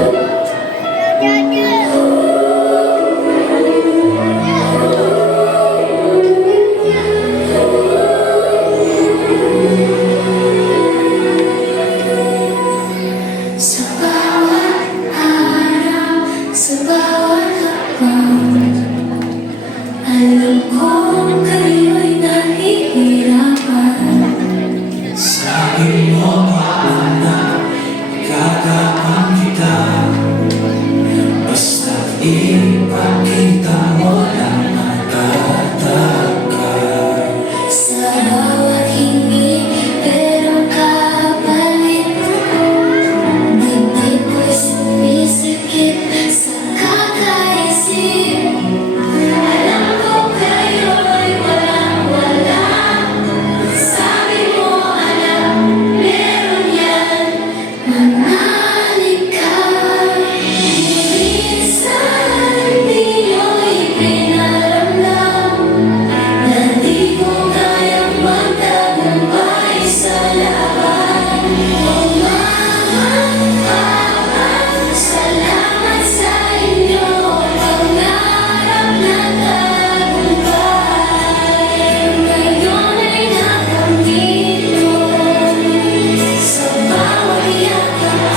Sa bawat araw, sa bawat hakbang, alam kong kayo'y nahihirapan. Sabi mo na gagawin kita, basta't ipakita mo lang matatagal. Sa bawat hingi, merong kapalit. Dibdib ko'y sumisikip sa kakaisip. Alam ko kayo'y walang-wala. Sabi mo alam, meron yan. Manalig ka. Minsan di nyo'y pinaramdam na di ko kayang magtagumpay sa laban. Oh Mama, Papa, salamat sa inyo. Pangarap na tagumpay ngayon ay nakamit ko. Sa bawat yakap,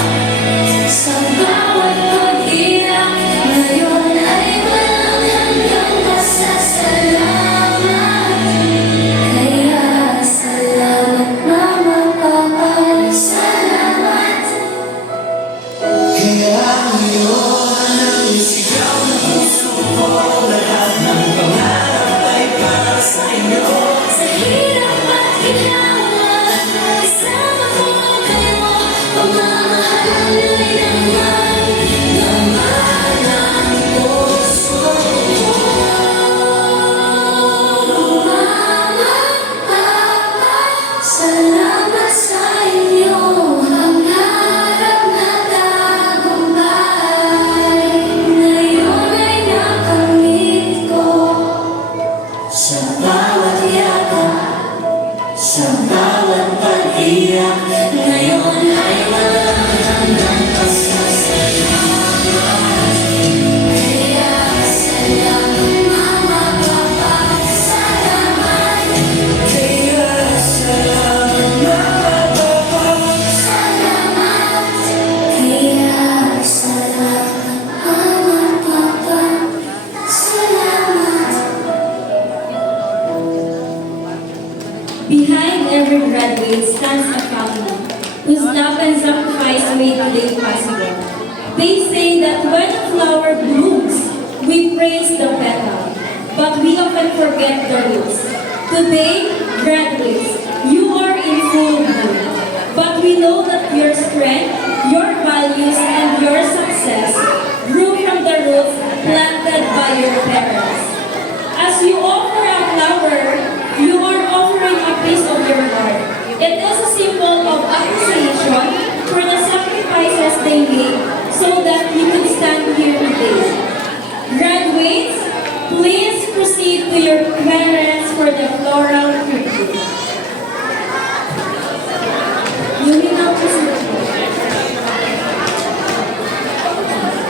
sa bawat pag-iyak, ngayon ay walang hanggang pasasalamat. Kaya salamat Mama, Papa, salamat. Kaya ngayon ang isigaw ng puso ko, lahat ng pangarap ay para sa inyo. Sa hirap at ginawa, kasama ko kayo. Pagmamahal ay naman ang puso ko. Mama, Papa, salamat sa inyo. Pangarap na tagumpay ngayon ay nakamit ko. Sa bawat yakap, sa bawat pag-iyak, ngayon ay walang hanggang pasasalamat. Kaya salamat Mama, Papa, salamat. Kaya salamat Mama, Papa. Salamat. Kaya salamat Mama, Papa, salamat. Behind every graduate stands a family whose love and sacrifice made today possible. They say that when a flower blooms, we praise the petal, but we often forget the roots. Today, graduates, you are in full bloom, but we know that your strength, your values, and your success grew from the roots planted by your parents. As you offer a flower, you are offering a piece of your heart. It is a symbol of appreciation for the sacrifices they made so that you could stand here today. Graduates, please proceed to your parents for the floral